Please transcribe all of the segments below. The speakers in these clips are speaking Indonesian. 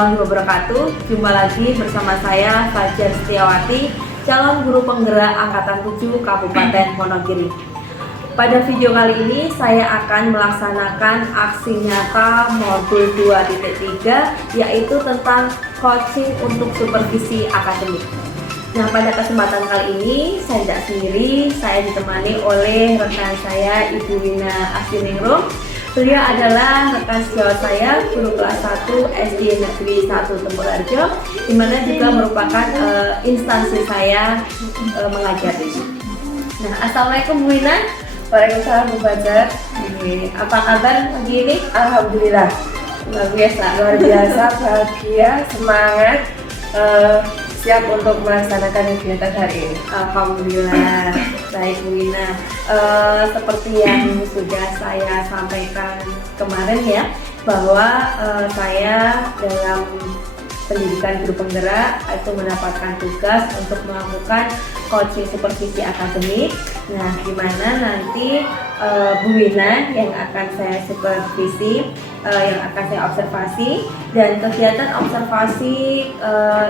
warahmatullahi wabarakatuh. Jumpa lagi bersama saya Fajar Setiawati, calon guru penggerak Angkatan 7 Kabupaten Wonogiri. Pada video kali ini saya akan melaksanakan aksi nyata modul 2.3, yaitu tentang coaching untuk supervisi akademik. Nah, pada kesempatan kali ini saya tidak sendiri, saya ditemani oleh rekan saya Ibu Wina Astiningrum. Beliau adalah rekan sejawat saya, guru kelas 1 SD Negeri 1 Tempurharjo, di mana juga merupakan instansi saya mengajar. Nah, assalamualaikum Bu Wina. Waalaikumsalam Bu Fajar. Apa kabar pagi ini? Alhamdulillah Luar biasa. luar biasa, bahagia, semangat, siap untuk melaksanakan kegiatan hari ini. Alhamdulillah. Baik Bu Wina, seperti yang sudah saya sampaikan kemarin ya, bahwa saya dalam pendidikan guru penggerak itu mendapatkan tugas untuk melakukan coaching supervisi akademik. Nah, di mana nanti Bu Wina yang akan saya supervisi, yang akan saya observasi, dan kegiatan observasi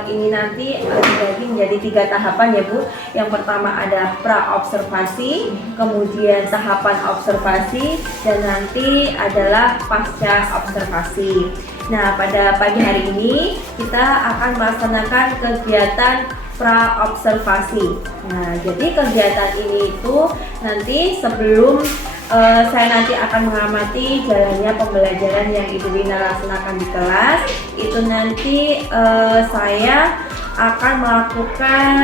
ini nanti dibagi menjadi 3 tahapan ya Bu. Yang pertama ada pra-observasi, kemudian tahapan observasi, dan nanti adalah pasca observasi. Nah, pada pagi hari ini kita akan melaksanakan kegiatan pra-observasi. Nah, jadi kegiatan ini itu nanti sebelum saya nanti akan mengamati jalannya pembelajaran yang Ibu Wina laksanakan di kelas, itu nanti saya akan melakukan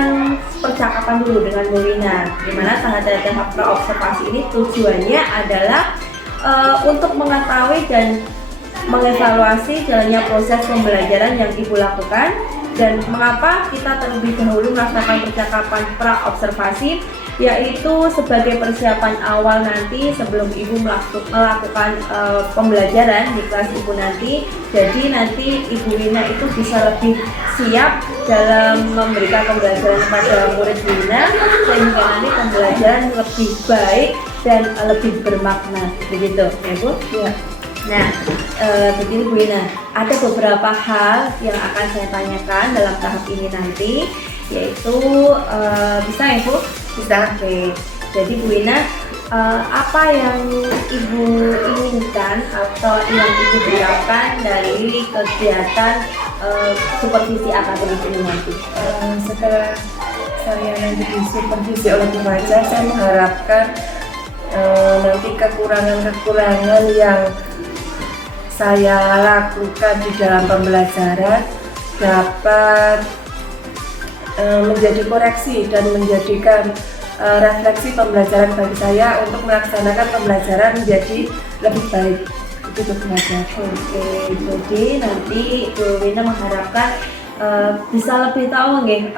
percakapan dulu dengan Bu Wina, dimana tahap pra-observasi ini tujuannya adalah untuk mengetahui dan mengevaluasi jalannya proses pembelajaran yang Ibu lakukan, dan mengapa kita terlebih dahulu melaksanakan percakapan pra-observasi, yaitu sebagai persiapan awal nanti sebelum Ibu melakukan pembelajaran di kelas Ibu nanti. Jadi nanti Ibu Wina itu bisa lebih siap dalam memberikan pembelajaran kepada murid Wina, sehingga nanti pembelajaran lebih baik dan lebih bermakna, begitu ya Bu? Ya. Nah, begini Bu Wina, ada beberapa hal yang akan saya tanyakan dalam tahap ini nanti, yaitu bisa ya Bu? Bisa. Oke. Jadi Bu Wina, apa yang Ibu inginkan atau yang Ibu harapkan dari kegiatan supervisi akademik ini nanti? Setelah saya nanti disupervisi oleh Bu Fajar, saya mengharapkan nanti kekurangan-kekurangan yang saya lakukan di dalam pembelajaran dapat menjadi koreksi dan menjadikan refleksi pembelajaran bagi saya untuk melaksanakan pembelajaran menjadi lebih baik. Itu belajar. Oke, jadi nanti Bu Wina mengharapkan bisa lebih tahu nih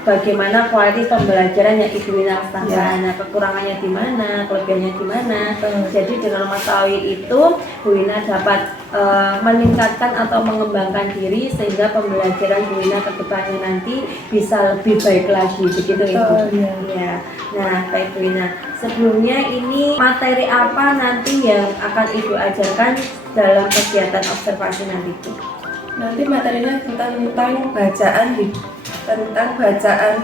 bagaimana kualitas pembelajaran yang Ibu Wina laksanakan, kekurangannya di mana, kelebihannya di mana. Jadi dengan mengetahui itu, Bu Wina dapat meningkatkan atau mengembangkan diri sehingga pembelajaran Bu Wina ke depannya nanti bisa lebih baik lagi, begitu ya Bu? Ya. Nah, baik Bu Wina, sebelumnya ini materi apa nanti yang akan Ibu ajarkan dalam kegiatan observasi nanti Bu? Nanti materinya tentang bacaan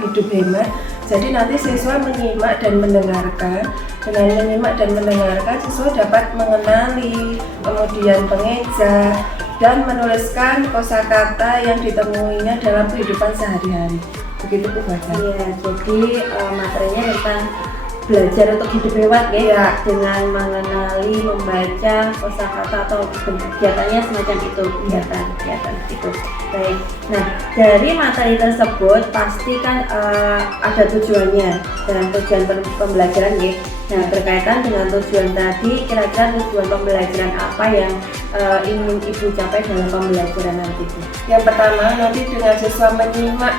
hidup hemat. Jadi nanti siswa menyimak dan mendengarkan. Dengan menyimak dan mendengarkan, siswa dapat mengenali, kemudian mengeja, dan menuliskan kosakata yang ditemuinya dalam kehidupan sehari-hari. Begitu Bu Fajar. Iya, jadi materinya tentang belajar untuk hidup hemat ya, dengan mengenali, membaca kosakata atau kegiatannya semacam itu, kegiatan itu. Baik. Nah, dari materi tersebut pasti kan ada tujuannya dan tujuan pembelajaran ya. Nah, berkaitan dengan tujuan tadi, kira-kira tujuan pembelajaran apa yang ingin Ibu capai dalam pembelajaran nanti Bu? Yang pertama, nanti dengan siswa menyimak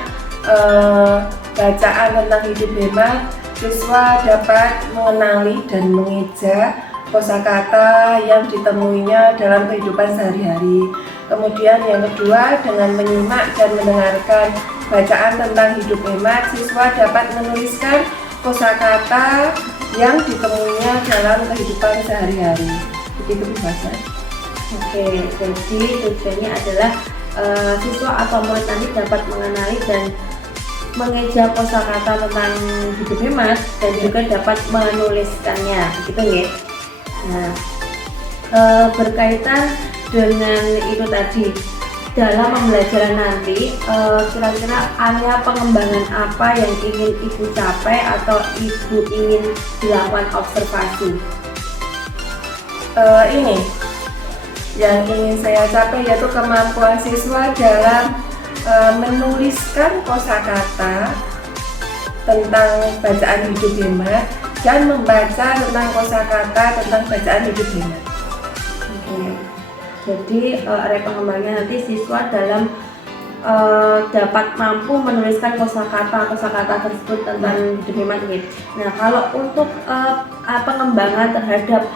bacaan tentang hidup hemat, siswa dapat mengenali dan mengeja kosakata yang ditemuinya dalam kehidupan sehari-hari. Kemudian yang kedua, dengan menyimak dan mendengarkan bacaan tentang hidup hemat, siswa dapat menuliskan kosakata yang ditemuinya dalam kehidupan sehari-hari. Begitu Bu Fajar. Oke, jadi tujuannya adalah siswa atau murid nanti dapat mengenali dan mengeja kosakata tentang hidup hemat dan juga dapat menuliskannya, gitu ya. Nah, berkaitan dengan itu tadi, dalam pembelajaran nanti kira-kira area pengembangan apa yang ingin ibu capai atau ibu ingin dilakukan observasi? Ini yang ingin saya capai yaitu kemampuan siswa dalam menuliskan kosakata tentang bacaan hidup hemat dan membaca tentang kosakata tentang bacaan hidup hemat. Oke. Jadi area pengembangannya nanti siswa dalam dapat mampu menuliskan kosakata tersebut tentang hidup hemat ya. Nah, kalau untuk pengembangan terhadap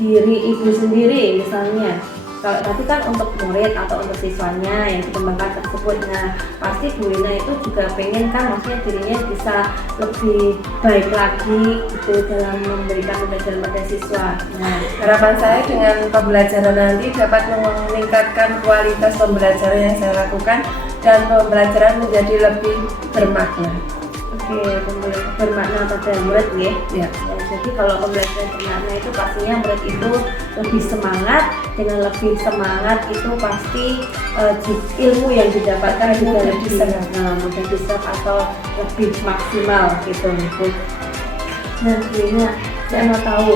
diri ibu sendiri misalnya, kalau tadi kan untuk murid atau untuk siswanya yang dikembangkan tersebut, nah pasti Bu Wina itu juga pengen kan maksudnya dirinya bisa lebih baik lagi gitu dalam memberikan pembelajaran pada siswa. Nah, Harapan saya dengan pembelajaran nanti dapat meningkatkan kualitas pembelajaran yang saya lakukan dan pembelajaran menjadi lebih bermakna. oke, bermakna pada murid ya. Ya. Jadi kalau pembelajaran bermakna itu pastinya murid itu lebih semangat, dengan lebih semangat itu pasti ilmu yang didapatkan juga lebih mudah diserap atau lebih maksimal gitu. Nah, Wina, saya mau tahu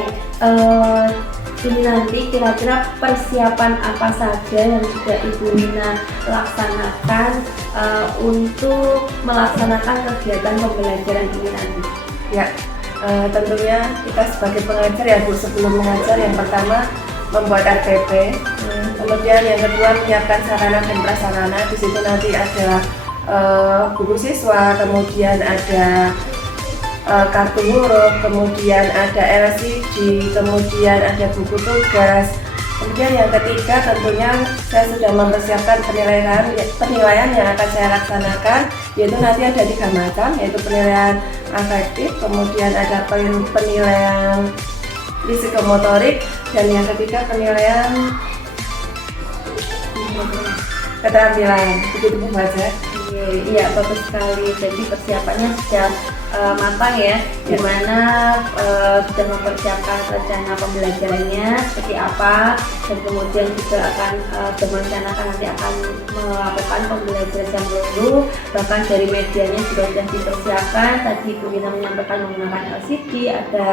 ini nanti kira-kira persiapan apa saja yang sudah Ibu Wina laksanakan untuk melaksanakan kegiatan pembelajaran ini nanti? Ya, tentunya kita sebagai pengajar ya Bu, sebelum mengajar yang pertama membuat RPP, kemudian yang kedua menyiapkan sarana dan prasarana. Di situ nanti ada buku siswa, kemudian ada kartu huruf, kemudian ada LCD, kemudian ada buku tugas. Kemudian yang ketiga tentunya saya sudah mempersiapkan penilaian yang akan saya laksanakan, yaitu nanti ada 3 macam, yaitu penilaian afektif, kemudian ada penilaian psikomotorik, dan yang ketiga penilaian keterampilan. Begitu Bu Fajar. Iya, bagus sekali. Jadi persiapannya sudah matang ya, dimana sudah mempersiapkan rencana pembelajarannya seperti apa, dan kemudian juga akan merencanakan nanti akan melakukan pembelajaran yang dulu, bahkan dari medianya juga sudah dipersiapkan. Tadi Bu Wina menyampaikan menggunakan LCD, ada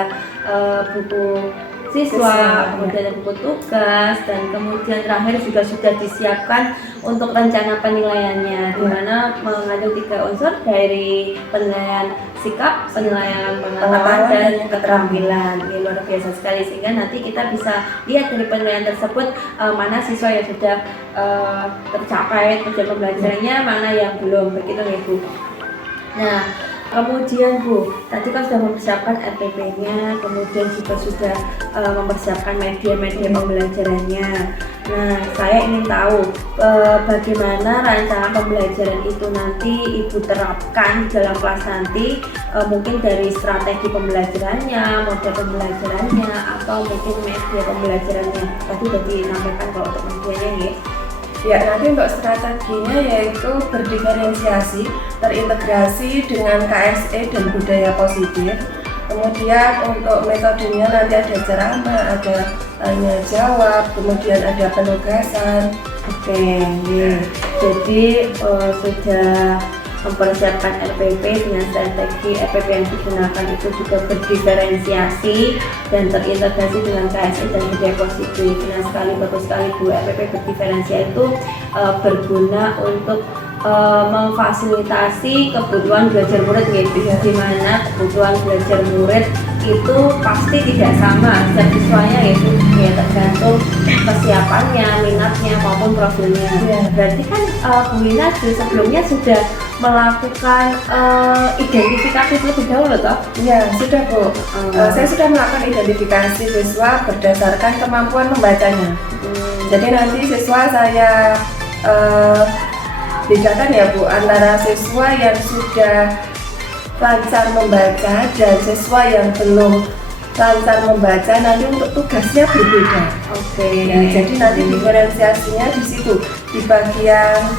buku siswa, kemudian ada buku tugas, dan kemudian terakhir juga sudah disiapkan untuk rencana penilaiannya, di mana mengandung 3 unsur dari penilaian sikap, penilaian pengetahuan, dan keterampilan. Ini luar biasa sekali, sehingga nanti kita bisa lihat dari penilaian tersebut mana siswa yang sudah tercapai tujuan pembelajarannya, mana yang belum, begitu ya Bu. Nah, kemudian Bu, tadi kan sudah mempersiapkan RPP-nya, kemudian juga sudah mempersiapkan media-media pembelajarannya. Nah, saya ingin tahu bagaimana rancangan pembelajaran itu nanti Ibu terapkan dalam kelas nanti, mungkin dari strategi pembelajarannya, model pembelajarannya, atau mungkin media pembelajarannya. Tadi sudah dinampilkan kalau untuk medianya ya. Ya, nanti untuk strateginya yaitu berdiferensiasi, terintegrasi dengan KSE dan budaya positif. Kemudian untuk metodenya nanti ada ceramah, ada tanya jawab, kemudian ada penugasan. Oke, jadi sudah mempersiapkan RPP dengan strategi RPP yang digunakan itu juga berdiferensiasi dan terintegrasi dengan KSE dan budaya positif. Nah, bagus sekali Bu, RPP berdiferensiasi itu berguna untuk memfasilitasi kebutuhan belajar murid gitu, di mana kebutuhan belajar murid itu pasti tidak sama setiap siswanya, yaitu ya tergantung kesiapannya, minatnya maupun profilnya. Berarti kan Bu Wina sebelumnya sudah melakukan identifikasi terlebih dahulu toh? Ya, sudah Bu. Saya sudah melakukan identifikasi siswa berdasarkan kemampuan membacanya. Jadi nanti siswa saya bedakan ya Bu, antara siswa yang sudah lancar membaca dan siswa yang belum lancar membaca, nanti untuk tugasnya berbeda. Oke. Ya, jadi nanti diferensiasinya di situ. di bagian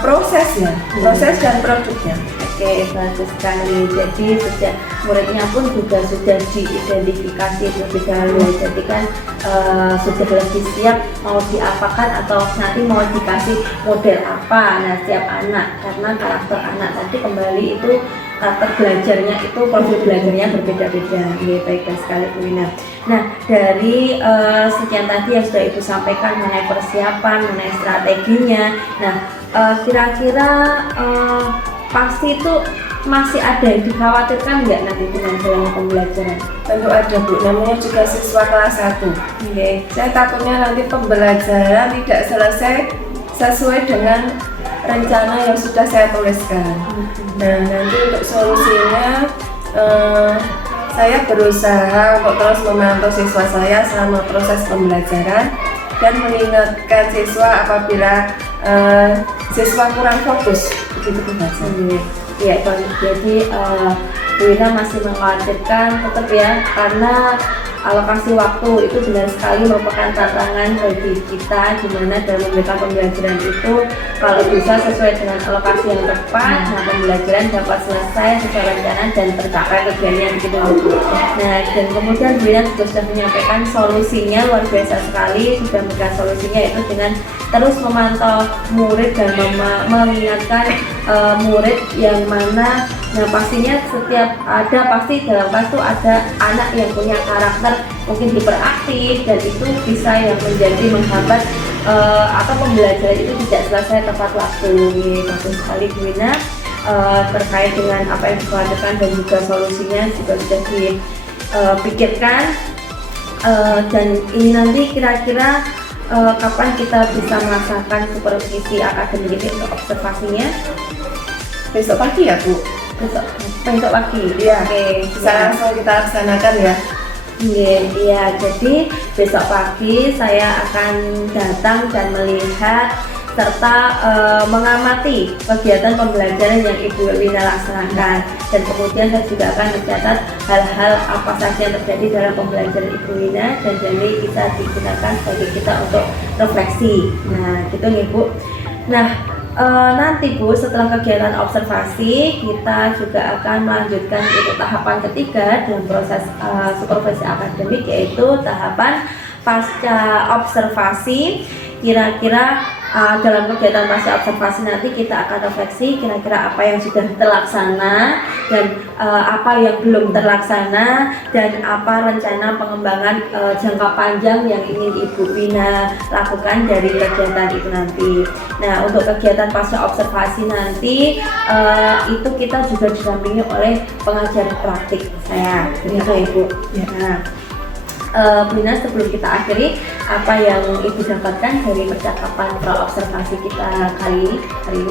proses ya, proses dan produknya. Oke, bagus sekali. Jadi sejak muridnya pun juga sudah diidentifikasi terlebih dahulu. Jadi kan sudah lebih siap mau diapakan atau nanti mau dikasih model apa. Nah, setiap anak karena karakter anak tadi kembali itu karakter belajarnya itu profil belajarnya berbeda-beda. Baik sekali Bu Wina. Nah, dari sekian tadi yang sudah Ibu sampaikan mengenai persiapan, mengenai strateginya. Nah, kira-kira pasti itu masih ada yang dikhawatirkan nggak nanti dengan jalannya pembelajaran? Tentu ada Bu, namanya juga siswa kelas 1. Saya takutnya nanti pembelajaran tidak selesai sesuai dengan rencana yang sudah saya tuliskan. Nah, nanti untuk solusinya saya berusaha untuk terus memantau siswa saya selama proses pembelajaran dan mengingatkan siswa apabila siswa kurang fokus begitu saja. Ya, jadi Bu Wina masih mengkhawatirkan tetap ya, karena alokasi waktu itu benar sekali merupakan tantangan bagi kita, dimana dalam memberikan pembelajaran itu kalau bisa sesuai dengan alokasi yang tepat, nah pembelajaran dapat selesai sesuai rencana dan tercapai tujuannya begitu. Nah, dan kemudian Bu Wina juga sudah menyampaikan solusinya luar biasa sekali, sudah memberikan solusinya itu dengan terus memantau murid dan mengingatkan murid yang mana. Nah, pastinya setiap pasti dalam kelas itu ada anak yang punya karakter mungkin hiperaktif, dan itu bisa yang menjadi menghambat atau pembelajaran itu tidak selesai tepat waktu. Bagus sekali Bu Wina terkait dengan apa yang dikhawatirkan dan juga solusinya juga sudah dipikirkan. Dan ini nanti kira-kira kapan kita bisa melaksanakan supervisi akademik ini untuk observasinya? Besok pagi ya Bu? Besok pagi. Iya. Oke, bisa langsung kita laksanakan ya. Iya, jadi besok pagi saya akan datang dan melihat serta mengamati kegiatan pembelajaran yang Ibu Wina laksanakan, dan kemudian saya juga akan mencatat hal-hal apa saja yang terjadi dalam pembelajaran Ibu Wina, dan jadi bisa digunakan bagi kita untuk refleksi. Nah, gitu nih Bu. Nah, nanti Bu, setelah kegiatan observasi kita juga akan melanjutkan itu tahapan ketiga dalam proses supervisi akademik, yaitu tahapan pasca observasi. Kira-kira dalam kegiatan pasca observasi nanti kita akan refleksi kira-kira apa yang sudah terlaksana dan apa yang belum terlaksana, dan apa rencana pengembangan jangka panjang yang ingin Ibu Wina lakukan dari kegiatan itu nanti. Nah, untuk kegiatan pasca observasi nanti itu kita juga didampingi oleh pengajar praktik saya, begitu Ibu. Nah, Bu Wina, sebelum kita akhiri, apa yang Ibu dapatkan dari percakapan observasi kita kali ini?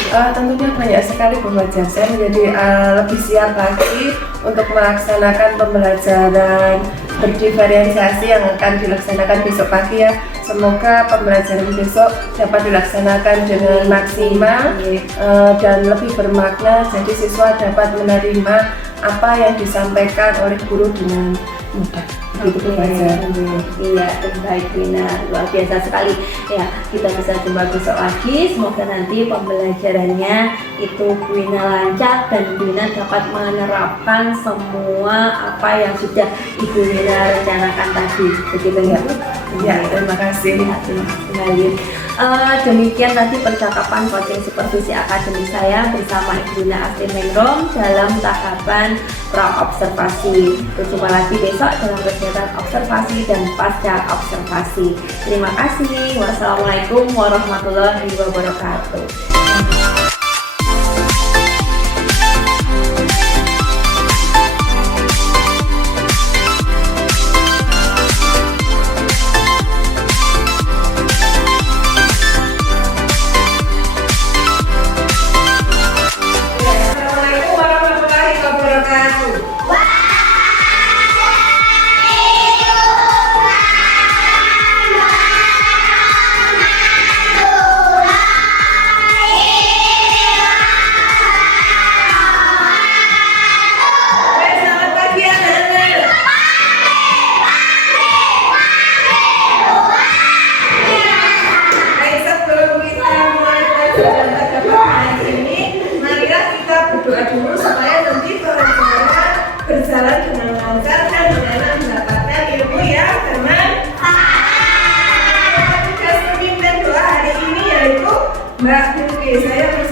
Tentunya banyak sekali pembelajaran. Saya menjadi lebih siap lagi untuk melaksanakan pembelajaran berdiferensiasi yang akan dilaksanakan besok pagi ya. Semoga pembelajaran besok dapat dilaksanakan dengan maksimal dan lebih bermakna, jadi siswa dapat menerima apa yang disampaikan oleh guru dengan mudah. Iya, baik Wina, luar biasa sekali ya. Kita bisa jumpa besok lagi. Semoga nanti pembelajarannya itu Wina lancar dan Wina dapat menerapkan semua apa yang sudah Ibu Wina rencanakan tadi, begitu ya Bu? Ya, terima kasih. Terima kasih kembali. Demikian tadi percakapan coaching supervisi akademik saya bersama Ibu Wina Astiningrum dalam tahapan pra-observasi. Berjumpa lagi besok dalam kegiatan observasi dan pasca observasi. Terima kasih. Wassalamualaikum warahmatullahi wabarakatuh.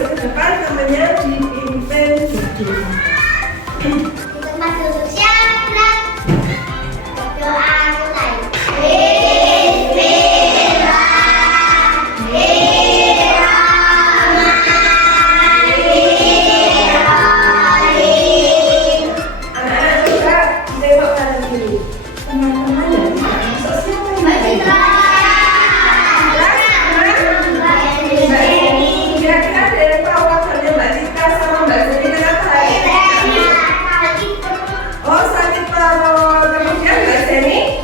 ke depan namanya dipimpin duduk. Di tempat duduk siapa? Doa mulai. Anak-anak juga tengok kanan kiri. Teman-teman ya, masuk siapa yang baik? Kira-kira ada yang tahu wakilnya Mbak Cika sama Mbak Zeni kenapa? Oh, sakit perut. Kemudian Mbak Zeni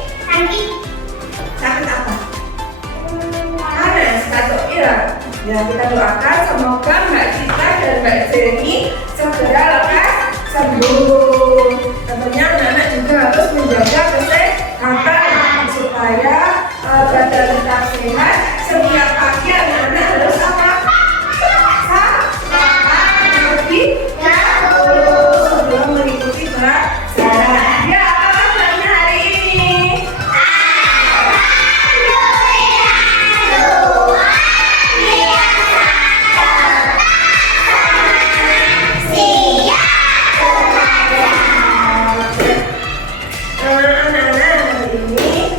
sakit apa? Panas, batuk ya. Ya, kita doakan semoga Mbak Cika dan Mbak Zeni segera lekas sembuh. Tentunya anak-anak juga harus menjaga kesehatan supaya badan tetap sehat. Setiap pagi anak-anak harus apa? Sebelum mengikuti pelajaran. Ya, apa kabarnya hari ini? Anak-anak hari ini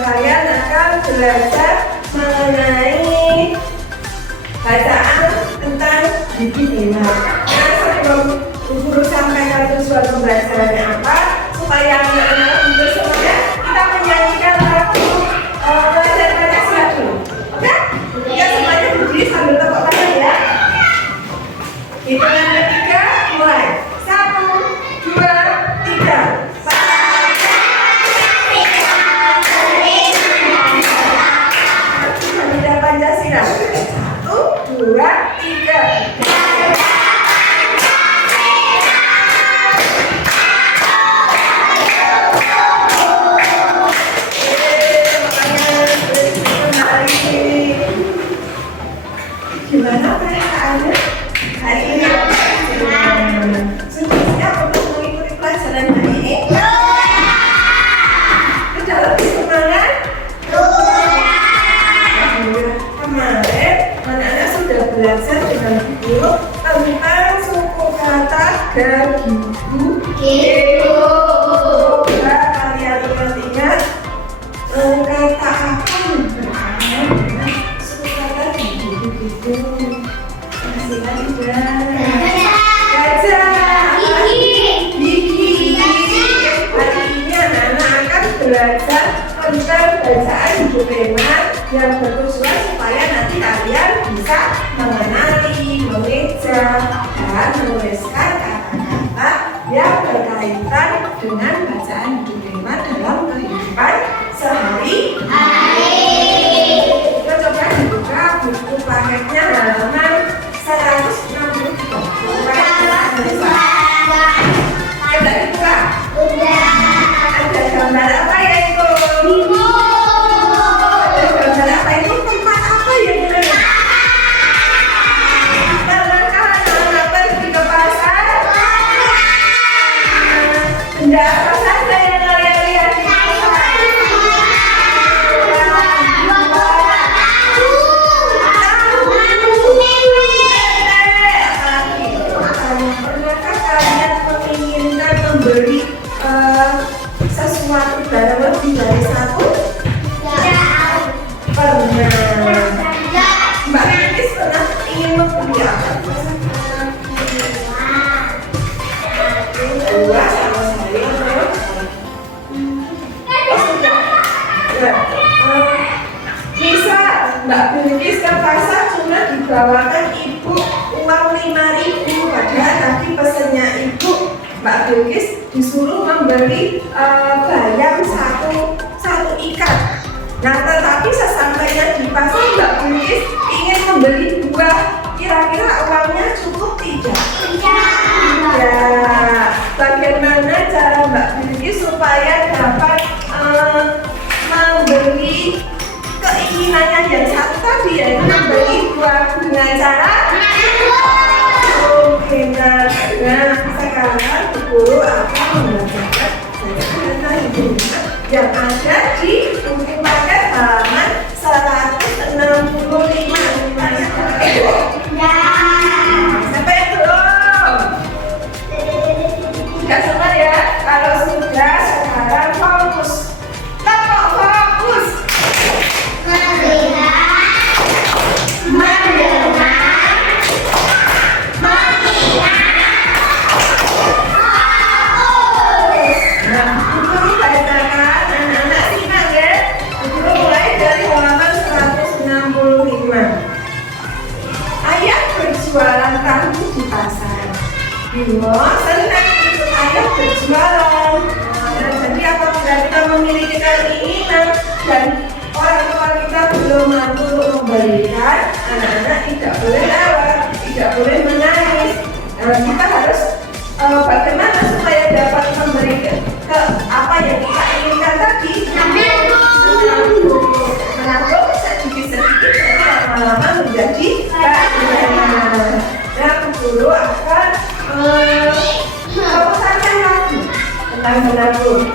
kalian akan belajar mengenai bacaan tentang gigi benar. Nah, sebelum guru sampaikan tujuan pembelajarannya apa, supaya anak-anak untuk semuanya kita menyanyikan lagu pelajaran Pancasila dulu. Oke? Ya, semuanya berdiri sambil tepuk tangan ya. Hitungan ketiga, mulai. 1, 2, 3. Hamidah Pancasila. 1, 2, 3. Gimana perasaannya hari ini? Sudah siap untuk mengikuti pelajaran hari ini? Sudah lebih semangat? Kemarin anak-anak sudah belajar dengan guru tentang suku kata gigu. Semoga kalian ingat-ingat kata apa yang berkaitan dengan suku kata gigu. Masih lagi gajah, gigi. Hari ini anak-anak akan belajar tentang bacaan hidup hewan yang bertujuan supaya nanti kalian bisa mengenali, mengeja, dan menuliskan kata-kata yang berkaitan dengan bacaan hidup hewan dalam kehidupan sehari-hari. Kita coba dibuka buku paketnya halaman 163. Coba dibuka. Ada gambar apa ya itu? Ada gambar apa itu? Tempat apa ya itu? Pernahkah anak-anak pergi ke pasar? Benda apa saja yang kalian lihat di pasar? Pernahkah kalian menginginkan membeli sesuatu barang lebih dari satu? Pernah. Mbak Ritis pernah ingin membeli apa? Dua sama saya. Bisa Mbak Ritis ke pasar cuma dibawakan ibu uang 5.000, padahal tadi pesennya ibu Mbak Bilkis disuruh membeli bayam satu ikat. Nah, tetapi sesampainya di pasar Mbak Bilkis ingin membeli buah. Kira-kira uangnya cukup tidak? Tidak. Bagaimana cara Mbak Bilkis supaya dapat membeli keinginannya yang satu tadi, yaitu membeli buah dengan cara benar. Nah, sekarang guru akan membacakan tentang hubungan yang ada di buku paket halaman 165. Bimo senang ikut ayah berjualan. Nah, jadi apabila kita memiliki keinginan dan orang tua kita belum mampu memberikan, anak-anak tidak boleh lewat, tidak boleh menangis. Kita harus bagaimana supaya dapat memberikan ke apa yang kita inginkan tadi. Menabung sedikit-sedikit, jadi lama-lama menjadi banyak. Nah, guru akan mempesankan lagi tentang menabung.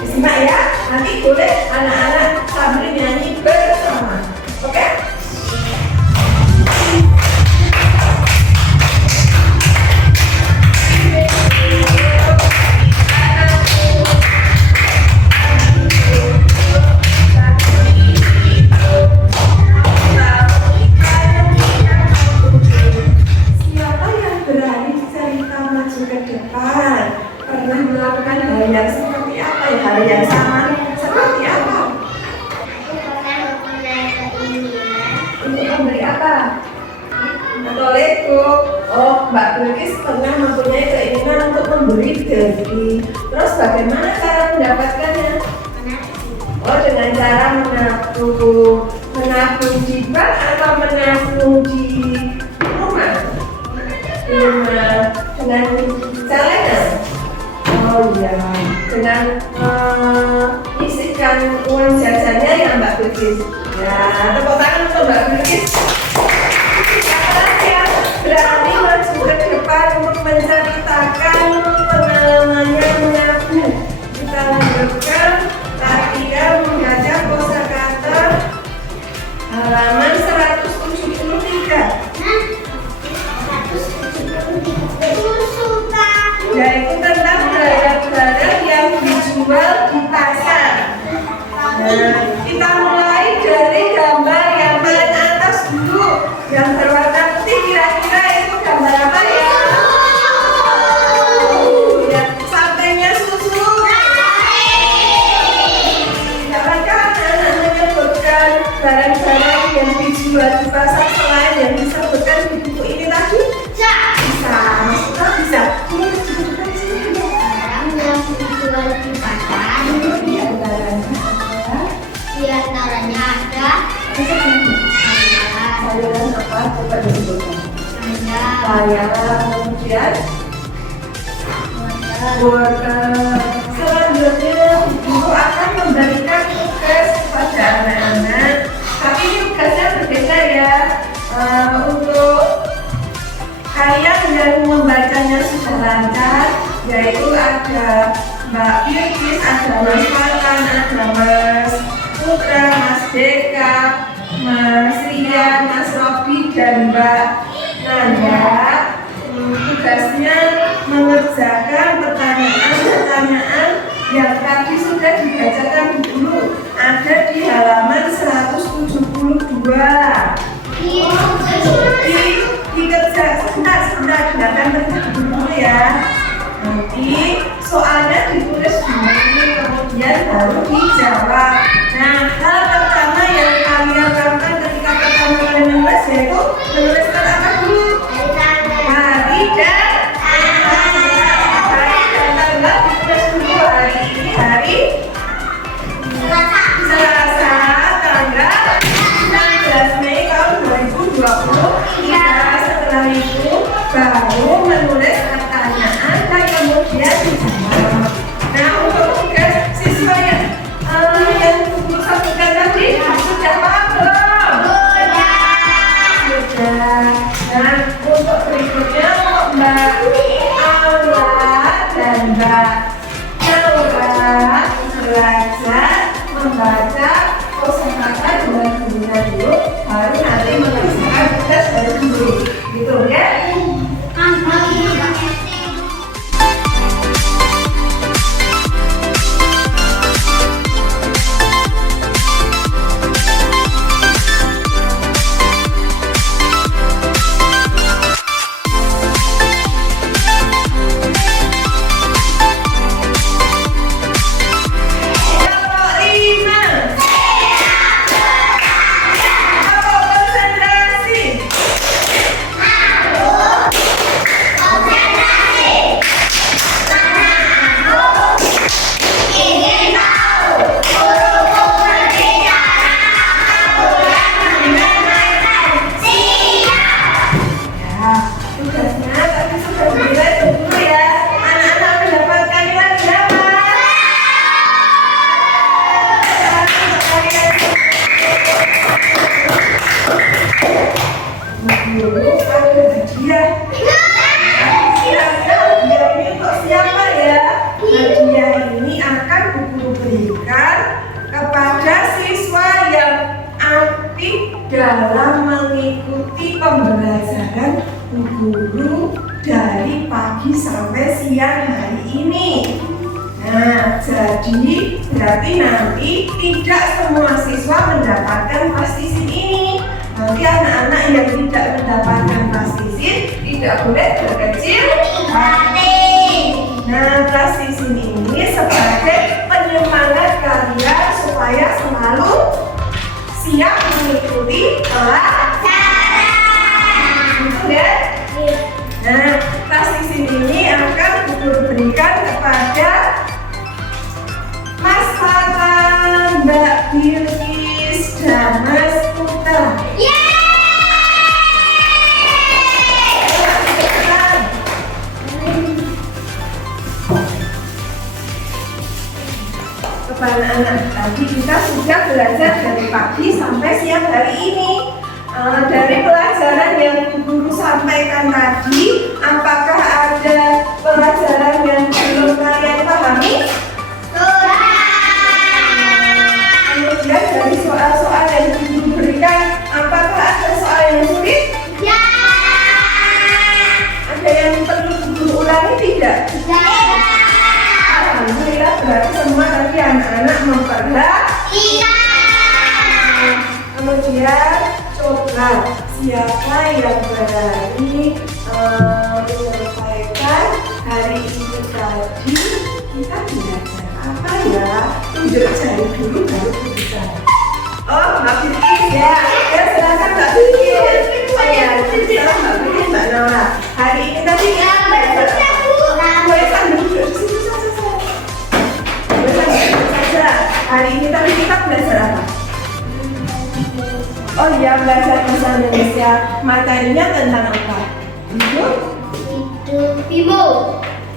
Disimak ya, nanti boleh anak-anak sambil nyanyi bersama. Oke? Hal yang sama seperti apa? Aku pernah mempunyai keinginan Untuk memberi apa? Atau Lego? Oh, Mbak Bilkis pernah mempunyai keinginan untuk memberi beli. Terus bagaimana cara mendapatkannya? menabung. Oh, dengan cara menabung. Menabung di bank atau menabung di rumah? Di rumah. Dengan celengan? Oh iya, dengan isikan uang jajannya ya Mbak Bilkis. Ya, tepuk tangan untuk Mbak Bilkis. Siapa yang berani maju ke depan untuk menceritakan pengalamannya menabung? Kita lanjutkan latihan membaca kosakata halaman 173. Yaitu tentang barang-barang yang dijual di pasar. Nah, kita mulai dari gambar yang paling atas dulu, yang berwarna putih. Kira-kira itu gambar apa ya? Ya, sampingnya susu. Apakah anak menyebutkan barang-barang yang dijual di pasar selain yang disebutkan di buku ini tadi? Bisa, maksudnya bisa. Barang yang dijual di pasar, di antaranya ada Sayuran apa? Coba disebutkan. sayur, Sayur, kemudian wortel. Selanjutnya guru akan memberikan tugas kepada anak-anak. Tapi ini tugasnya berbeda ya. Untuk kalian yang membacanya sudah lancar, yaitu ada Mbak Bilkis, ada Mas Makan, ada Mas Putra, Mas Deka, Mas Rian, Mas Robi, dan Mbak Nanda. Tugasnya mengerjakan pertanyaan-pertanyaan yang tadi sudah dibacakan dulu. Ada di halaman 172. Dikerja sebentar, dengarkan terlebih dulu ya. Nanti soalnya ditulis dulu, kemudian baru dijawab. Nah, hal pertama yang kalian lakukan ketika pertama kali menulis yaitu menuliskan apa dulu? Hari dan tanggal ditulis dulu. Hari ini hari Selasa, tanggal 16 Mei tahun 2023. Setelah itu baru menulis pertanyaan dan kemudian dijawab. Nah, untuk tugas siswa yang guru sampaikan tadi sudah paham belum? Sudah. Nah, untuk berikutnya untuk Mbak Aula dan Mbak Naura belajar membaca kosakata dengan gurunya dulu, baru nanti mengerjakan tugas dari guru. Gitu ya? dalam mengikuti pembelajaran Bu Guru dari pagi sampai siang hari ini. Nah, jadi berarti nanti tidak semua siswa mendapatkan plastisin ini. Nanti anak-anak yang tidak mendapatkan plastisin tidak boleh berkecil hati. Nah, plastisin ini sebagai penyemangat kalian supaya selalu siap mengikuti pelajaran. Betul ya? Nah, plastisin ini akan Bu Guru berikan kepada Mas Farhan, Mbak Bilkis, dan Mas Putra. Kepada anak tadi kita sudah belajar dari pagi sampai siang hari ini. Dari pelajaran yang Bu Guru sampaikan tadi, apakah ada pelajaran yang belum kalian pahami? Kemudian dari soal-soal yang Bu Guru berikan, apakah ada soal yang sulit? Ya. Ada yang perlu Bu Guru ulangi tidak? Alhamdulillah, berarti semua tadi anak-anak memperhatikan. Kemudian coba siapa yang berani menyampaikan hari ini tadi kita belajar apa ya? Tunjuk jari dulu baru berbicara. Oh, Mbak Bilkis ya. Ya silakan Mbak Bilkis. Ya, silakan Mbak Bilkis, Mbak Nora. Hari ini tadi kita belajar apa? Boleh sambil duduk di situ saja. Boleh sambil duduk saja. Hari ini tadi kita belajar apa? Oh iya, belajar bahasa Indonesia. Materinya tentang apa? Hidup? Ibu.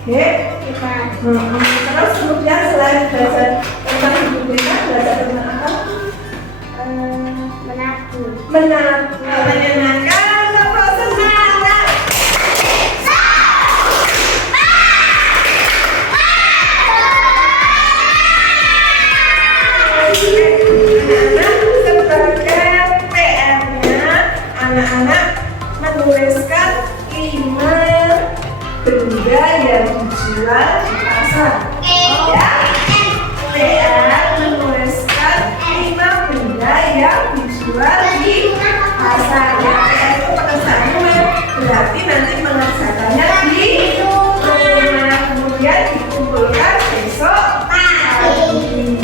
Oke. Terus kemudian selain belajar tentang hidup kita, belajar tentang apa? Menabung. Menabung. Menyenangkan atau semangat? Anak-anak sebagai PR-nya, anak-anak menuliskan 5 benda yang dijual di pasar. Ya, PR menuliskan 5 benda yang dijual di pasar. Ya, PR itu pekerjaannya, berarti nanti mengerjakannya di rumah, kemudian dikumpulkan besok pagi.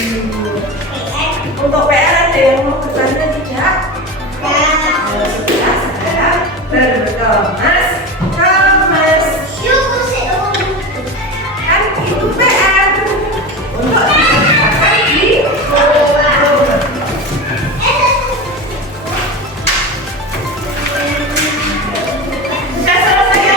Untuk PR ada yang mau bertanya tidak? Sudah, saya bertomas, Thomas. Kan itu PR untuk dikerjakan di rumah. Sudah selesai ya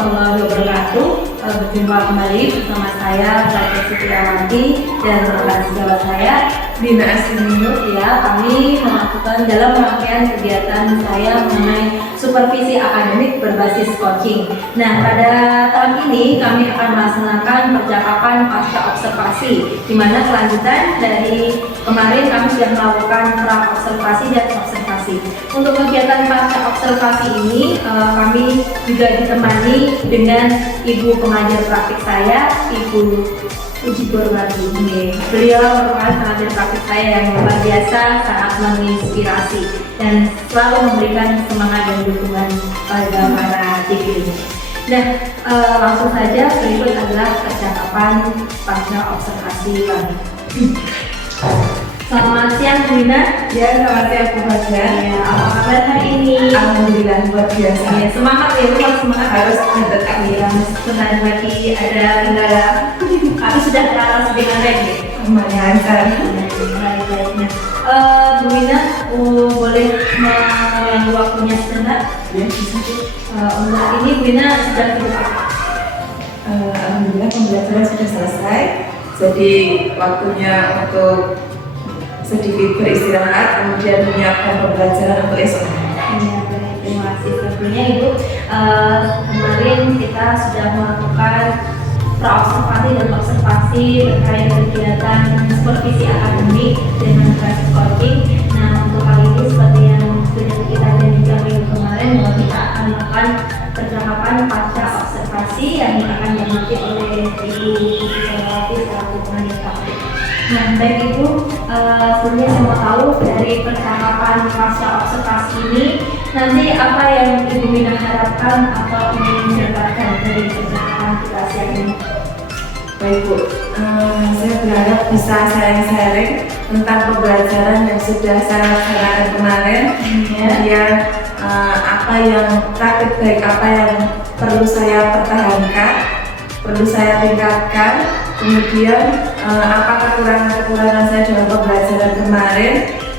warahmatullahi wabarakatuh. Berjumpa kembali bersama saya Belajar Setiawati dan rekan sejawat saya Dina Asliminur. ya. Kami melakukan dalam rangkaian kegiatan saya mengenai supervisi akademik berbasis coaching. Nah, pada tahun ini kami akan melaksanakan percakapan pasca observasi, di mana kelanjutan dari kemarin kami sudah melakukan pra observasi dan observasi. Untuk kegiatan pasca observasi ini kami juga ditemani dengan ibu pengajar praktik saya, Ibu Uji Gorwati. Beliau merupakan pengajar praktik saya yang luar biasa, sangat menginspirasi dan selalu memberikan semangat dan dukungan pada para TP ini. Nah, langsung saja berikut adalah percakapan pasca observasi kami. Selamat siang Bu Ina. Ya, selamat siang Bu Fajar. Ya, apa kabar hari ini? Alhamdulillah luar biasa. Ya, semangat ya, Bu, semangat Harus tetap ya, meskipun tadi pagi ada kendala, tapi sudah terlaras dengan baik ya. lumayan lancar. Baik-baiknya. Bu Ina, boleh mengulangi waktunya sebentar? Ya, bisa Bu. Untuk ini Bu Ina sudah sibuk apa? Alhamdulillah pembelajaran sudah selesai. Jadi waktunya untuk sedikit beristirahat, kemudian menyiapkan pembelajaran untuk esok. Ya, baik. Terima kasih sebelumnya Ibu. Kemarin kita sudah melakukan pra-observasi dan observasi terkait kegiatan supervisi akademik dengan proses coaching. Nah, untuk kali ini seperti yang sudah kita janjikan minggu kemarin, bahwa kita akan melakukan percakapan pasca observasi yang akan diamati oleh Ibu Sukawati selaku pengajar praktik. Nah, baik Ibu, sebelumnya saya mau tahu dari percakapan pasca observasi ini nanti apa yang Ibu Mina harapkan atau ingin dapatkan dari percakapan kita siang ini? Baik Bu, saya berharap bisa sharing-sharing tentang pembelajaran yang sudah saya laksanakan kemarin. Kemudian apa yang praktik baik, apa yang perlu saya pertahankan, perlu saya tingkatkan. Kemudian apa kekurangan-kekurangan saya dalam pembelajaran kemarin,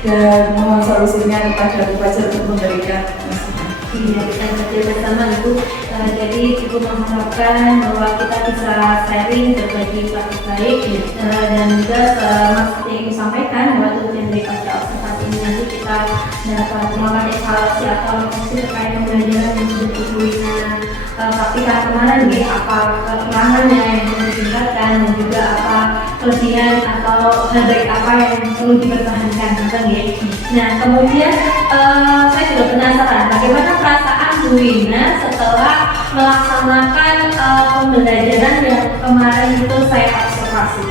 dan mohon solusinya kepada Bu Fajar untuk memberikan masukan. Iya, kita kerja bersama Ibu. Jadi Ibu mengharapkan bahwa kita bisa sharing berbagi praktik baik dan juga seperti yang Ibu sampaikan bahwa tujuan dari pasca observasi ini nanti kita dapat melakukan evaluasi atau refleksi terkait pembelajaran yang sudah Ibu Ina praktikan kemarin, ya, apa kekurangannya yang perlu ditingkatkan dan juga apa kelebihan atau hal baik apa yang perlu dipertahankan, kan ya. Nah, kemudian saya juga penasaran bagaimana perasaan Bu Ina setelah melaksanakan pembelajaran yang kemarin itu saya observasi.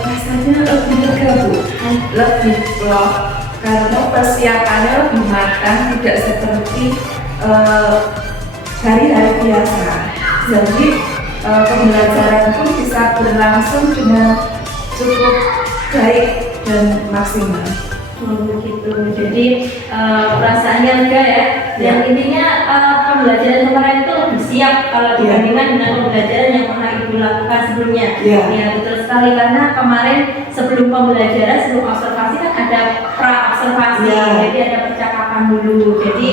Rasanya lebih lega Bu, lebih plong karena persiapannya lebih matang, tidak seperti hari-hari biasa. Jadi pembelajaran pun bisa berlangsung dengan cukup baik dan maksimal. Begitu. Jadi perasaannya lega ya. Dan intinya pembelajaran kemarin itu lebih siap kalau dibandingkan dengan pembelajaran yang pernah Ibu lakukan sebelumnya. Ya, betul sekali, karena kemarin sebelum pembelajaran, sebelum observasi kan ada pra observasi. Jadi ada percakapan dulu. Jadi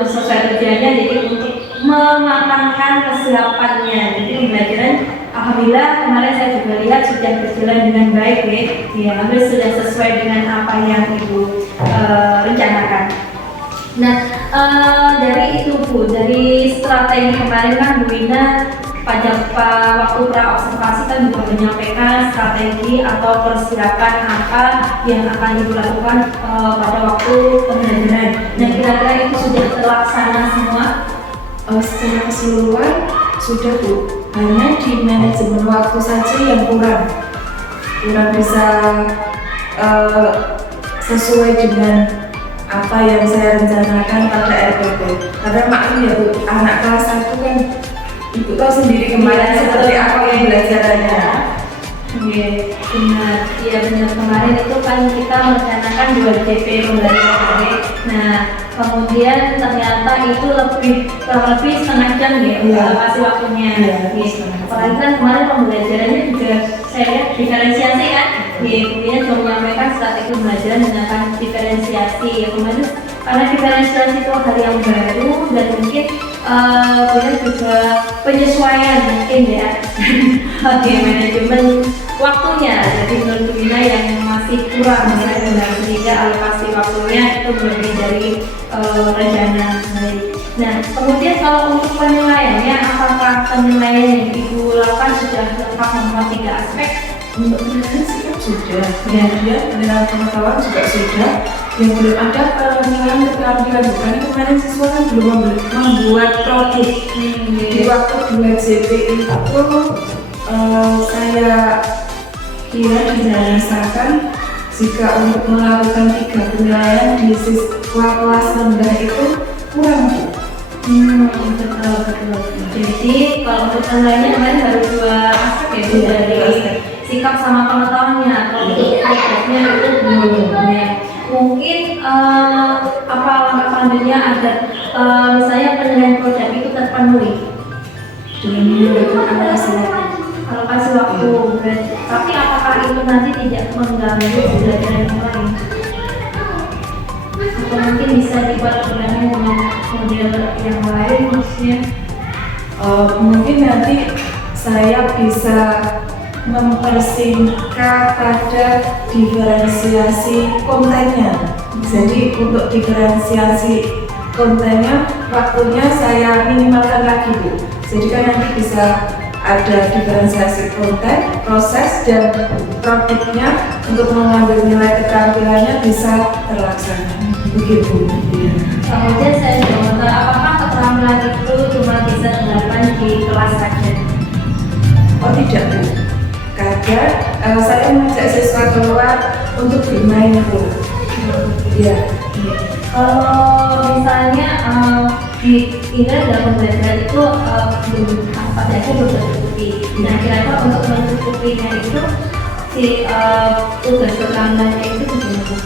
sesuai tujuannya, jadi untuk mematangkan kesiapannya. Jadi pembelajaran alhamdulillah kemarin saya juga lihat sudah berjalan dengan baik ya, hampir sudah sesuai dengan apa yang Ibu rencanakan. Nah, dari itu Bu, dari strategi kemarin kan Bu Ina pada waktu pra observasi kan juga menyampaikan strategi atau persiapan apa yang akan Ibu lakukan pada waktu pembelajaran. Nah, kira-kira itu sudah terlaksana semua? Secara keseluruhan sudah Bu, hanya di manajemen waktu saja yang kurang bisa sesuai dengan apa yang saya rencanakan pada RPP. Karena maklum ya Bu, anak kelas 1 kan Ibu tahu sendiri kemarin seperti apa pembelajarannya. Iya, benar. Iya, benar. Kemarin itu kan kita merencanakan 2 JP pembelajaran. Nah, kemudian ternyata itu kurang lebih setengah jam ya, masih waktunya. Apalagi kan kemarin pembelajarannya juga saya lihat diferensiasi kan. Kemudian cuma menyampaikan strategi pembelajaran menggunakan diferensiasi. Ya, kemarin karena diferensiasi itu hal yang baru dan mungkin kemudian juga penyesuaian mungkin ya oke manajemen waktunya. Jadi menurut Wina yang masih kurang ya, sehingga alokasi waktunya itu lebih dari rencana. Nah, kemudian kalau untuk penilaiannya, apakah penilaian yang Ibu lakukan sudah lengkap memenuhi 3 aspek? Untuk penilaian sikap sudah, kemudian penilaian pengetahuan juga sudah. Yang belum ada penilaian keterampilan, karena kemarin siswa kan belum membuat produk. Di waktu 2JP itu saya kira direncanakan jika untuk melakukan 3 penilaian di siswa kelas rendah itu kurang. Betul. Jadi kalau untuk penilaiannya kemarin baru 2 aspek ya, dari sikap sama pengetahuannya, atau untuk progresnya itu belum. Mungkin apa langkah selanjutnya agar misalnya penilaian proyek itu terpenuhi Dengan menggunakan alokasi waktu. Tapi apakah itu nanti tidak mengganggu pembelajaran yang lain? Atau mungkin bisa dibuat dengan model yang lain maksudnya? Mungkin nanti saya bisa mempersingkat pada diferensiasi kontennya. Jadi untuk diferensiasi kontennya waktunya saya minimalkan lagi Bu. Jadi kan nanti bisa ada diferensiasi konten, proses dan produknya untuk mengambil nilai keterampilannya bisa terlaksana. Begitu. Ya. Kemudian saya juga mau tahu, apakah keterampilan itu cuma bisa dilakukan di kelas saja? Oh tidak Bu. Kadang saya mengajak siswa keluar untuk bermain Bu. Iya. Kalau misalnya di dalam pembelajaran itu apa saja belum tercukupi. Nah, kira-kira untuk mencukupinya itu si tugas keterampilannya itu bagaimana?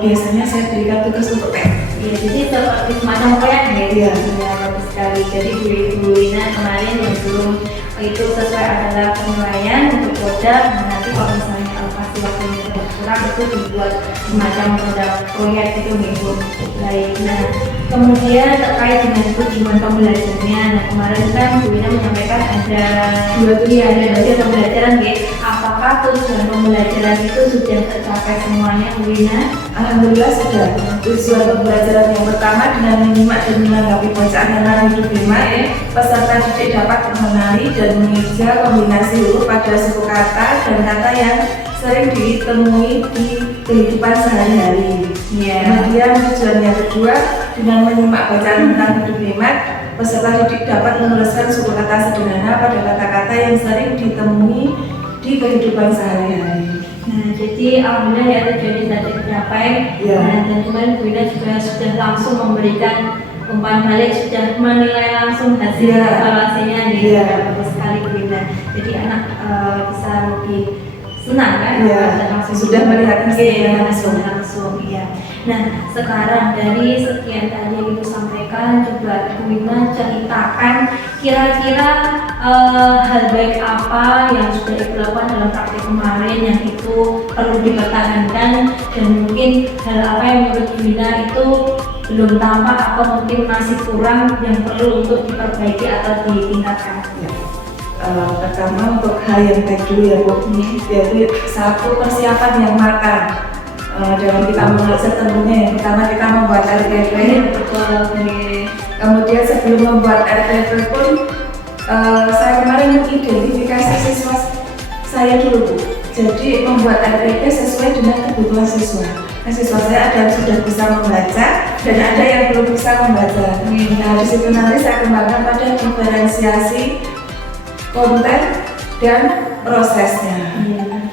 Biasanya saya berikan tugas untuk Ya, jadi seperti semacam proyek ya. Iya. Ya, bagus sekali. Jadi Bu Wina kemarin yang belum itu sesuai adalah penilaian untuk produk. Nah, nanti kalau misalnya alokasi waktunya tidak kurang itu dibuat semacam produk proyek itu nih Bu. Baik. Nah, kemudian terkait dengan tujuan pembelajarannya. Nah, kemarin kan Bu Wina menyampaikan ada dua tujuan pembelajaran ya. Apakah tujuan pembelajaran itu sudah tercapai semuanya Bu Wina? Alhamdulillah sudah. Tujuan pembelajaran yang pertama dengan menyimak dan menanggapi bacaan dan hidup hemat, peserta didik dapat mengenali dan mengeja kombinasi huruf pada suku kata dan kata yang sering ditemui di kehidupan sehari-hari. Kemudian tujuan yang kedua dengan menyimak bacaan tentang hidup hemat, peserta didik dapat menuliskan suku kata sederhana pada kata-kata yang sering ditemui di kehidupan sehari-hari. Nah, jadi alhamdulillah ya tujuan sudah tercapai. Ya. Nah, dan kemarin Bu Wina juga sudah langsung memberikan umpan balik, sudah menilai langsung hasil Ya. evaluasinya nih. Ya. Bagus sekali Bu Wina. Jadi anak bisa lebih senang kan? Ya. Dan langsung Sudah melihat hasilnya langsung. Iya. Nah, sekarang dari sekian tadi yang Ibu sampaikan, coba Bu Wina ceritakan kira-kira hal baik apa yang sudah Ibu lakukan dalam praktik kemarin yang itu perlu dipertahankan, dan mungkin hal apa yang menurut Bu Wina itu belum tampak atau mungkin masih kurang yang perlu untuk diperbaiki atau ditingkatkan. Ya. Pertama untuk hal yang baik dulu ya Bu, yaitu satu persiapan yang matang. Dalam kita mengajar tentunya yang pertama kita membuat RTP. Kemudian sebelum membuat RTP pun saya kemarin mengidentifikasi siswa saya dulu Bu. Jadi membuat RTP sesuai dengan kebutuhan siswa. Nah, siswa saya ada yang sudah bisa membaca dan ada yang belum bisa membaca. Nah, di situ nanti saya kembangkan pada diferensiasi konten dan prosesnya.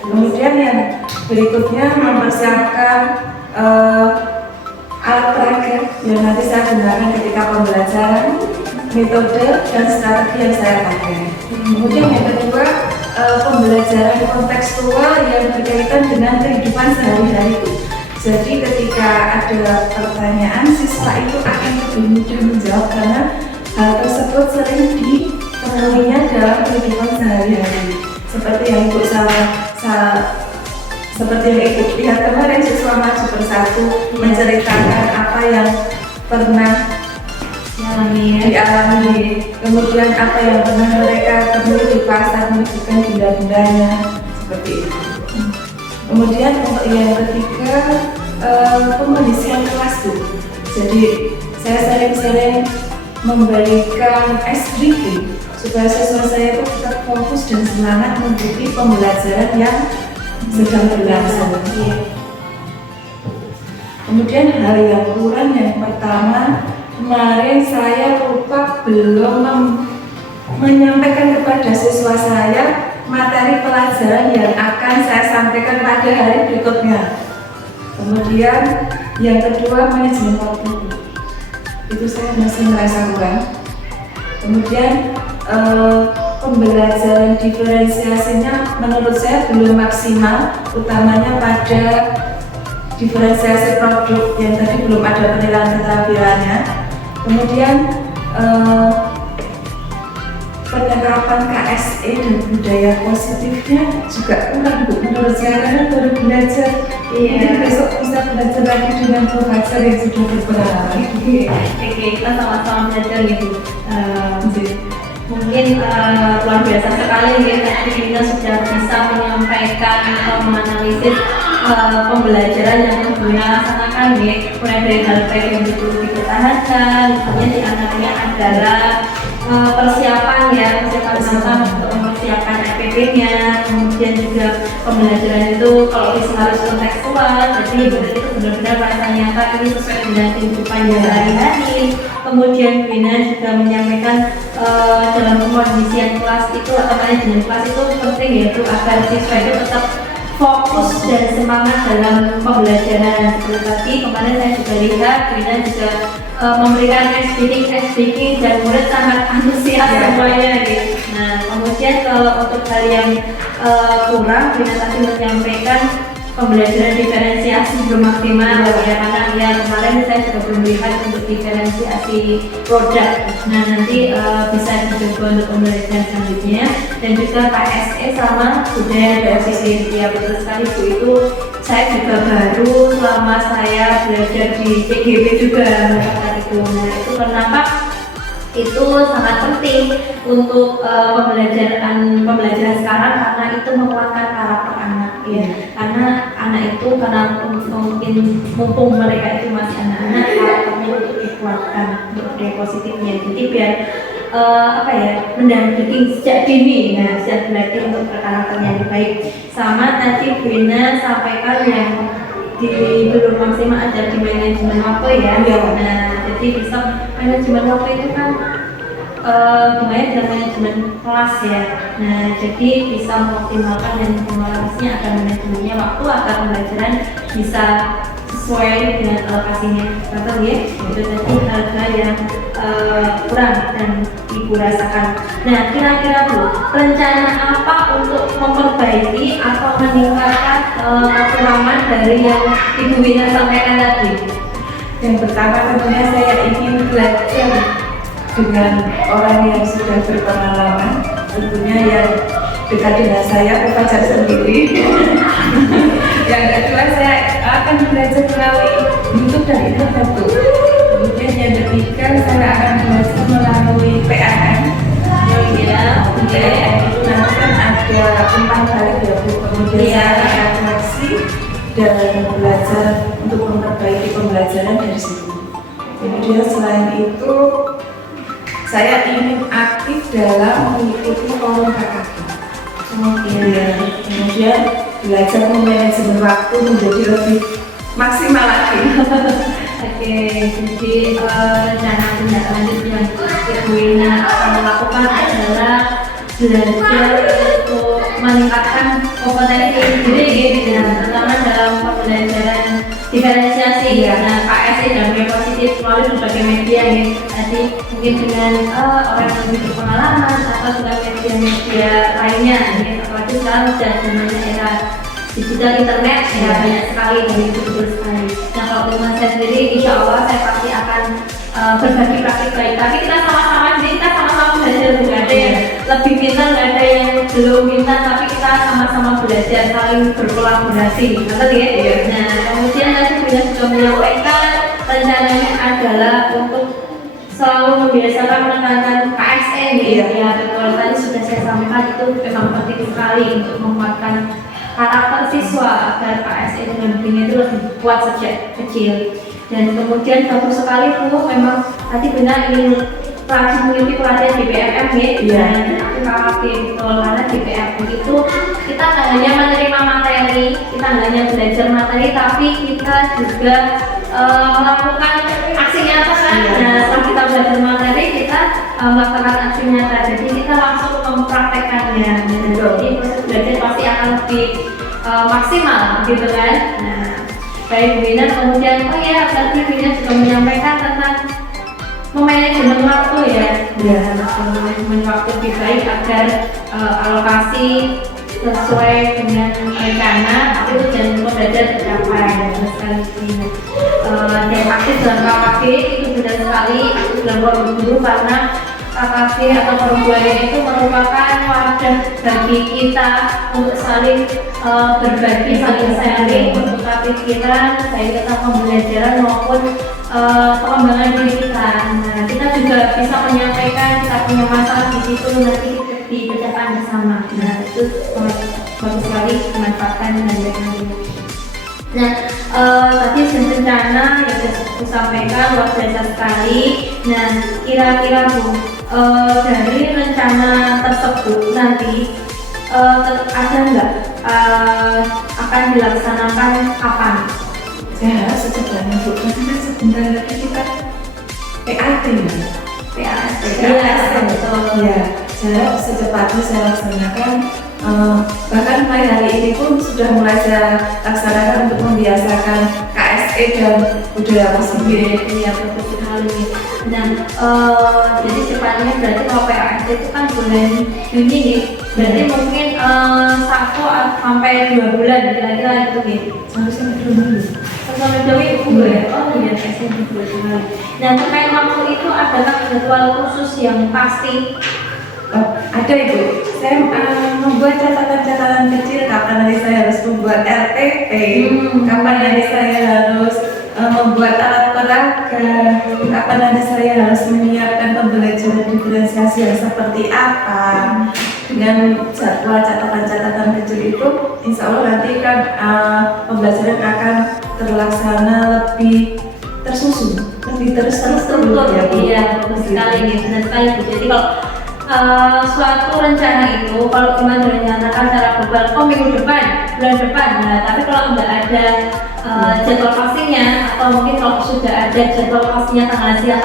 Kemudian yang berikutnya mempersiapkan alat peraga yang nanti saya gunakan ketika pembelajaran, metode dan strategi yang saya pakai. Kemudian yang kedua, pembelajaran kontekstual yang berkaitan dengan kehidupan sehari-hari. Jadi ketika ada pertanyaan, siswa itu akan lebih mudah menjawab karena hal tersebut sering ditemuinya dalam kehidupan sehari-hari. Seperti yang Ibu seperti yang Ibu lihat kemarin, siswa maju bersatu menceritakan apa yang pernah dialami, kemudian apa yang pernah mereka temui di pasar, menunjukkan benda-bendanya seperti itu. Kemudian untuk yang ketiga, pengisian kelas Bu. Jadi saya sering-sering memberikan ice breaking supaya siswa saya itu tetap fokus dan semangat mengikuti pembelajaran yang sedang berlangsung. Kemudian hal yang kurang yang pertama, kemarin saya lupa belum menyampaikan kepada siswa saya materi pelajaran yang akan saya sampaikan pada hari berikutnya. Kemudian yang kedua, manajemen waktu. Itu saya masih merasa kurang. Kemudian pembelajaran diferensiasinya menurut saya belum maksimal, utamanya pada diferensiasi produk yang tadi belum ada penilaian keterampilannya. Kemudian penerapan KSE dan budaya positifnya juga kurang Bu, menurut saya, karena baru belajar. Mungkin besok bisa belajar lagi dengan profesor yang sudah berpengalaman. Oke, kita sama-sama belajar gitu. Mungkin luar biasa sekali ya, tadi kita sudah bisa menyampaikan atau menganalisis pembelajaran yang tentunya laksanakan ya, mulai dari hal baik yang perlu dipertahankan, misalnya di antaranya adalah persiapan matang untuk mempersiapkan EPP-nya, kemudian juga pembelajaran itu kalau bisa harus kontekstual, jadi itu benar-benar rasa nyata ini sesuai dengan kehidupan yang sehari-hari. Kemudian Bina juga menyampaikan dalam pengkondisian kelas itu atau manajemen kelas itu penting yaitu agar siswa itu tetap fokus dan semangat dalam pembelajaran. Seperti tadi kemarin saya juga lihat Bina juga memberikan speaking dan murid sangat antusias semuanya gitu. Nah, kemudian kalau untuk hal yang kurang, Bina tadi menyampaikan pembelajaran diferensiasi belum maksimal ya, karena ya kemarin saya juga belum melihat untuk diferensiasi produk. Nah, nanti bisa dicoba untuk pembelajaran selanjutnya. Dan juga KSE sama budaya positif ya, betul sekali Bu, itu saya juga baru selama saya belajar di CGB juga melakukan itu. Nah, itu kenapa itu sangat penting untuk pembelajaran sekarang, karena itu menguatkan karakter anak ya. Karena anak itu mungkin mumpung mereka itu masih anak-anak, karakternya untuk dikuatkan untuk budaya positifnya. Jadi biar mendampingi sejak dini ya, sejak belajar untuk karakternya lebih baik. Sama tadi Bina sampaikan yang belum maksimal ada di manajemen waktu ya. Nah, jadi bisa manajemen waktu itu kan gimana dengan manajemen kelas ya. Nah, jadi bisa mengoptimalkan dan mengoptimalkannya agar manajemennya waktu agar pembelajaran bisa sesuai dengan alokasinya. Contoh ya, itu tadi hal-hal yang kurang dan Ibu rasakan. Nah, kira-kira Bu, rencana apa untuk memperbaiki atau meningkatkan kekurangan dari yang Ibu Wina sampaikan tadi? Yang pertama tentunya saya ingin belajar dengan orang yang sudah berpengalaman, tentunya yang dekat dengan saya, Fajar sendiri. Yang kedua, saya akan belajar melalui YouTube dan internet. Kemudian yang ketiga, saya akan belajar melalui PAN. PAN itu nanti kan ada umpan balik ya Bu. Kemudian saya akan refleksi dan belajar untuk memperbaiki pembelajaran dari situ. Kemudian selain itu, saya ingin aktif dalam mengikuti forum KKK. Kemudian belajar memanajemen waktu menjadi lebih maksimal lagi. Oke, jadi rencana tindak lanjut yang Ibu Wina akan lakukan adalah belajar untuk meningkatkan kompetensi diri gitu, terutama dalam pembelajaran diferensiasi nah KSE dan budaya positif melalui berbagai media ya. Tadi mungkin dengan orang yang memiliki pengalaman atau juga media-media lainnya ya. Apalagi sekarang sudah zamannya era digital internet ya, banyak sekali dan itu betul sekali. Nah, kalau dengan saya sendiri, insya Allah saya pasti akan berbagi praktik baik. Tapi kita sama-sama, jadi kita sama-sama belajar, nggak ada yang lebih pintar, nggak ada yang belum minta tapi kita sama-sama belajar saling berkolaborasi, betul ya? Nah kemudian tadi Bina juga menyampaikan rencananya adalah untuk selalu membiasakan menekankan KSN ya betul, tadi sudah saya sampaikan itu memang penting sekali untuk menguatkan karakter siswa agar KSN dengan Bina itu lebih kuat sejak kecil. Dan kemudian bagus sekali Bu, memang tadi Bina ingin rajin mengikuti pelatihan di PMM dan KKP betul, karena di PMM itu kita nggak hanya menerima materi, kita nggak hanya belajar materi, tapi kita juga melakukan aksi nyata kan. Nah setelah kita belajar materi, kita melakukan aksi nyata, jadi kita langsung mempraktekkannya. Jadi proses belajar pasti akan lebih maksimal gitu kan. Nah baik Bu Ina, kemudian tadi Bu Ina juga menyampaikan tentang memanajemen waktu manajemen waktu lebih baik agar alokasi sesuai dengan rencana, tapi tujuan belajar tercapai. Sekali ini dan aktif dalam KKB itu benar sekali, aktif dalam ruang guru, karena KKB atau perempuan itu merupakan wadah bagi kita untuk saling berbagi, saling sharing, bertukar pikiran, baik tentang pembelajaran maupun pengembangan diri kita. Nah, kita juga bisa menyampaikan kita punya masalah di situ, nanti dipecahkan bersama. Nah, itu bagus sekali dimanfaatkan dan nanti. Nah, tadi rencana yang saya sampaikan luar biasa sekali. Nah, kira-kira Bu, dari rencana tersebut nanti ada nggak akan dilaksanakan kapan? Ya, secepatnya Bu, nanti kan sebentar lagi kita PAT betul. Ya, saya secepatnya saya laksanakan. Bahkan mulai hari ini pun sudah mulai saya laksanakan untuk membiasakan KSE dan budaya positif. Iya betul sekali. Nah, jadi cepatnya berarti kalau PAS itu kan bulan Juni nih, berarti mungkin 1 sampai 2 bulan kira-kira itu nih. Sampai 2 minggu. Sampai 2 minggu ya? Oh iya, saya betul sekali. Dan terkait waktu itu adakah jadwal khusus yang pasti? Ada Ibu, saya membuat catatan-catatan kecil kapan nanti saya harus membuat RTP, kapan nanti saya harus membuat alat peraga, kapan nanti saya harus menyiapkan pembelajaran diferensiasi yang seperti apa. Dengan jadwal catatan-catatan kecil itu, insya Allah nanti kan pembelajaran akan terlaksana lebih tersusun, lebih terstruktur ya Bu. Iya, betul sekali nih, benar sekali Bu. Jadi kalau suatu rencana itu kalau cuma direncanakan secara global, minggu depan, bulan depan, nah tapi kalau nggak ada jadwal pastinya, atau mungkin kalau sudah ada jadwal pastinya tanggal siang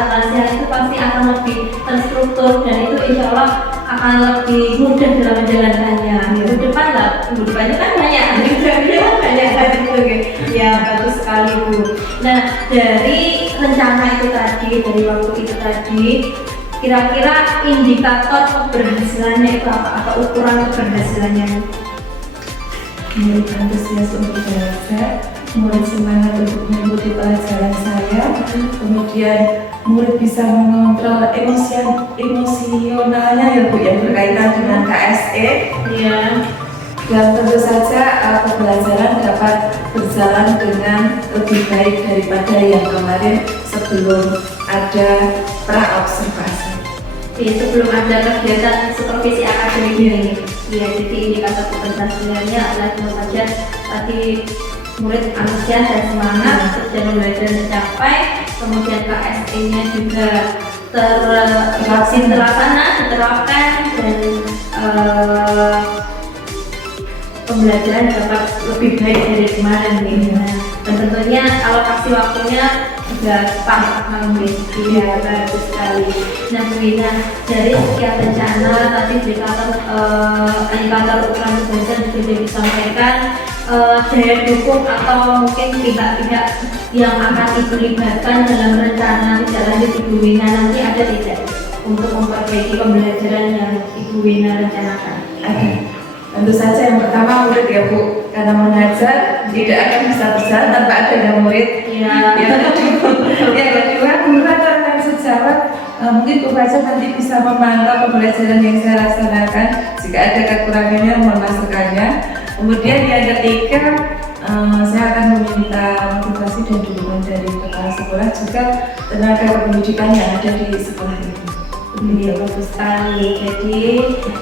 itu pasti akan lebih terstruktur, dan itu insya Allah akan lebih mudah dalam menjalankannya. Minggu depan itu kan banyak, banyak gitu. Ya bagus sekali Bu. Nah dari rencana itu tadi, dari waktu itu tadi, kira-kira indikator keberhasilannya itu apa? Atau ukuran keberhasilannya? Murid antusias untuk belajar, murid semangat untuk mengikuti pelajaran saya, kemudian murid bisa mengontrol emosionalnya ya Bu, yang berkaitan dengan KSE. Iya. Dan tentu saja pembelajaran dapat berjalan dengan lebih baik daripada yang kemarin sebelum ada pra-observasi. Iya, sebelum ada kegiatan supervisi akademik ini. Iya, jadi indikator keberhasilannya adalah tentu saja tadi murid antusias dan semangat, dan belajar tercapai, kemudian KSE-nya juga terlaksana, diterapkan, dan pembelajaran dapat lebih baik dari kemarin nih. Dan tentunya alokasi waktunya juga pas, ya bagus sekali. Nah Bu Ina, dari sekian rencana tadi indikator ukuran keberhasilan sudah disampaikan, daya dukung atau mungkin pihak-pihak yang akan Ibu libatkan dalam rencana tidak lanjut Ibu Wina nanti ada tidak untuk memperbaiki pembelajaran yang Ibu Wina rencanakan? Ada. Tentu saja yang pertama murid ya Bu, karena mengajar tidak akan bisa berjalan tanpa adanya murid. Iya. Yang kedua guru atau rekan menjawab, mungkin Bu Fajar nanti bisa memantau pembelajaran yang saya laksanakan. Jika ada kekurangannya, mohon masukannya. Kemudian yang ketiga, saya akan meminta motivasi dan dukungan dari kepala sekolah juga tenaga pendidikan yang ada di sekolah ini. Iya, bagus sekali. Jadi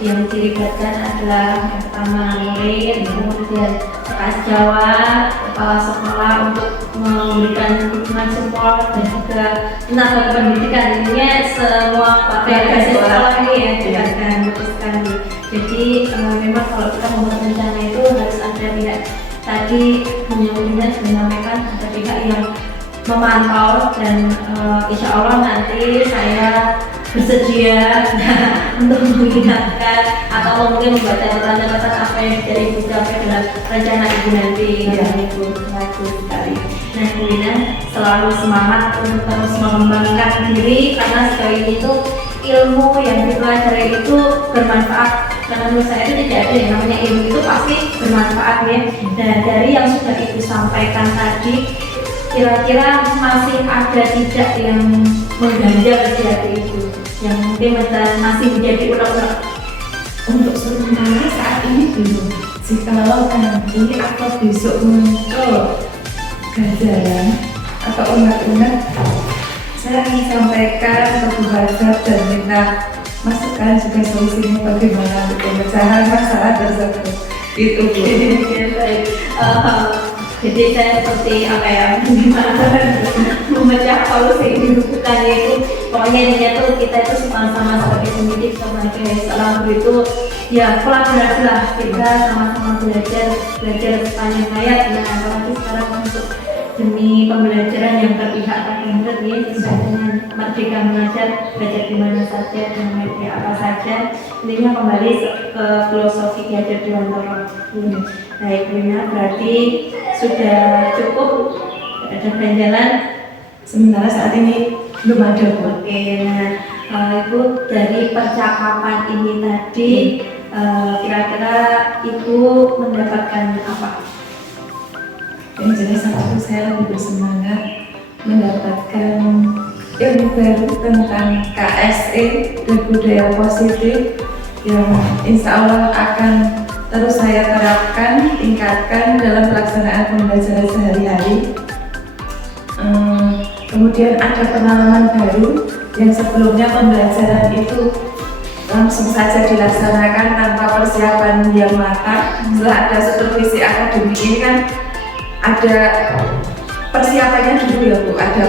yang dilibatkan adalah yang pertama murid, kemudian sekolah Jawa, kepala sekolah untuk memberikan dukungan support dan juga tenaga pendidikan. Intinya semua warga sekolah ini ya dilibatkan. Bagus sekali. Jadi memang kalau kita membuat rencana itu harus ada pihak tadi punya menyampaikan ada pihak yang memantau dan insya Allah nanti saya bersedia untuk mengingatkan atau mungkin membaca catatan-catatan apa yang dari Ibu capai dalam rencana Ibu nanti. Ibu bagus sekali. Nah, Bu Wina selalu semangat untuk terus mengembangkan diri karena sejauh ini itu ilmu yang dipelajari itu bermanfaat. Karena menurut saya itu tidak ada yang namanya ilmu itu pasti bermanfaat ya. Dan dari yang sudah Ibu sampaikan tadi, kira-kira masih ada tidak yang mengganjal di hati Ibu? Yang mungkin masih menjadi unek-unek? Untuk sementara saat ini belum. Jikalau nanti atau besok muncul ganjalan atau unek-unek, saya akan sampaikan ke Bu Fajar dan minta masukan juga solusinya bagaimana untuk pemecahan masalah tersebut. Itu Bu. Baik. Jadi saya seperti apa ya, memecah solusi ini bukan itu. Pokoknya intinya tuh kita itu sama-sama sebagai pendidik, sebagai seorang guru itu ya kolaborasi lah, kita sama-sama belajar sepanjang hayat. Nah, apalagi sekarang untuk demi pembelajaran yang berpihak pada murid ya, sesuai dengan merdeka belajar di mana saja dan media apa saja. Intinya kembali ke filosofi Ki Hajar Dewantara. Baik, Wina, berarti sudah cukup ada ganjalan Sementara saat ini belum ada Bu. Oke, nah Ibu dari percakapan ini tadi kira-kira Ibu mendapatkan apa? Yang jelas satu, saya lebih bersemangat mendapatkan ilmu baru tentang KSE dan budaya positif yang insya Allah akan terus saya terapkan, tingkatkan dalam pelaksanaan pembelajaran sehari-hari. Kemudian ada pengalaman baru yang sebelumnya pembelajaran itu langsung saja dilaksanakan tanpa persiapan yang matang. Setelah ada supervisi akademik ini kan ada persiapannya dulu ya Bu, ada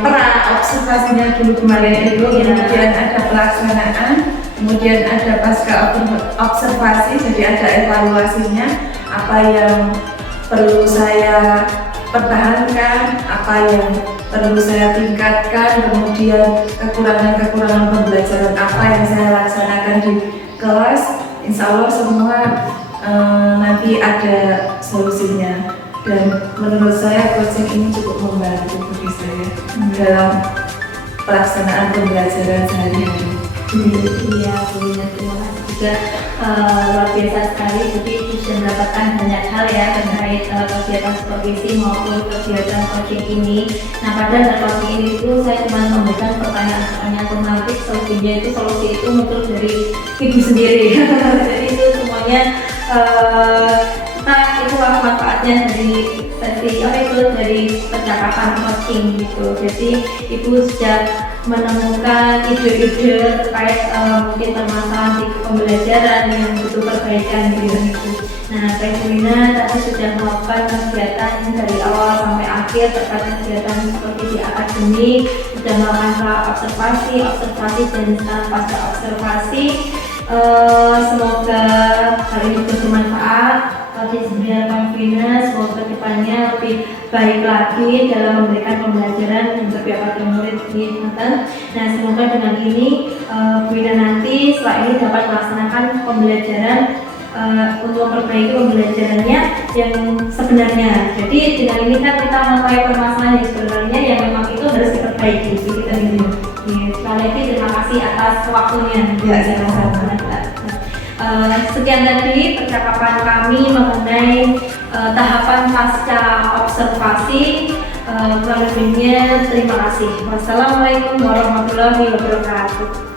pra observasinya dulu kemarin itu, kemudian ada pelaksanaan, kemudian ada pasca observasi, jadi ada evaluasinya, apa yang perlu saya pertahankan, apa yang perlu saya tingkatkan, kemudian kekurangan-kekurangan pembelajaran apa yang saya laksanakan di kelas. Insya Allah semua nanti ada solusinya, dan menurut saya coaching ini cukup membantu bagi saya dalam pelaksanaan pembelajaran sehari-hari. Iya, Bu Wina, terima kasih juga luar biasa sekali. Jadi bisa mendapatkan banyak hal ya terkait kegiatan supervisi maupun kegiatan coaching ini. Nah, pada dalam coaching ini itu saya cuma memberikan pertanyaan-pertanyaan alternatif, solusi itu muncul dari Ibu sendiri. Jadi itu semuanya itulah manfaatnya dari sesi dari percakapan coaching gitu. Jadi Ibu sudah menemukan ide-ide terkait mungkin permasalahan di pembelajaran yang butuh perbaikan gitu. Nah, Ibu Wina tadi sudah melakukan kegiatan dari awal sampai akhir terkait kegiatan seperti di akademik, sudah melakukan observasi dan sekarang pasca observasi. Semoga hal ini bermanfaat. Tadi sebenarnya Pak Wina, semoga kedepannya lebih baik lagi dalam memberikan pembelajaran yang berpihak pada murid ini. Nah, semoga dengan ini Bu Wina nanti setelah ini dapat melaksanakan pembelajaran untuk memperbaiki pembelajarannya yang sebenarnya. Jadi dengan ini kan kita mengetahui permasalahan yang sebenarnya yang memang itu harus diperbaiki. Kita ini. Sekali lagi terima kasih atas waktunya. Ya, sama-sama. Sekian tadi percakapan kami mengenai tahapan pasca observasi. Kurang lebihnya terima kasih. Wassalamualaikum warahmatullahi wabarakatuh.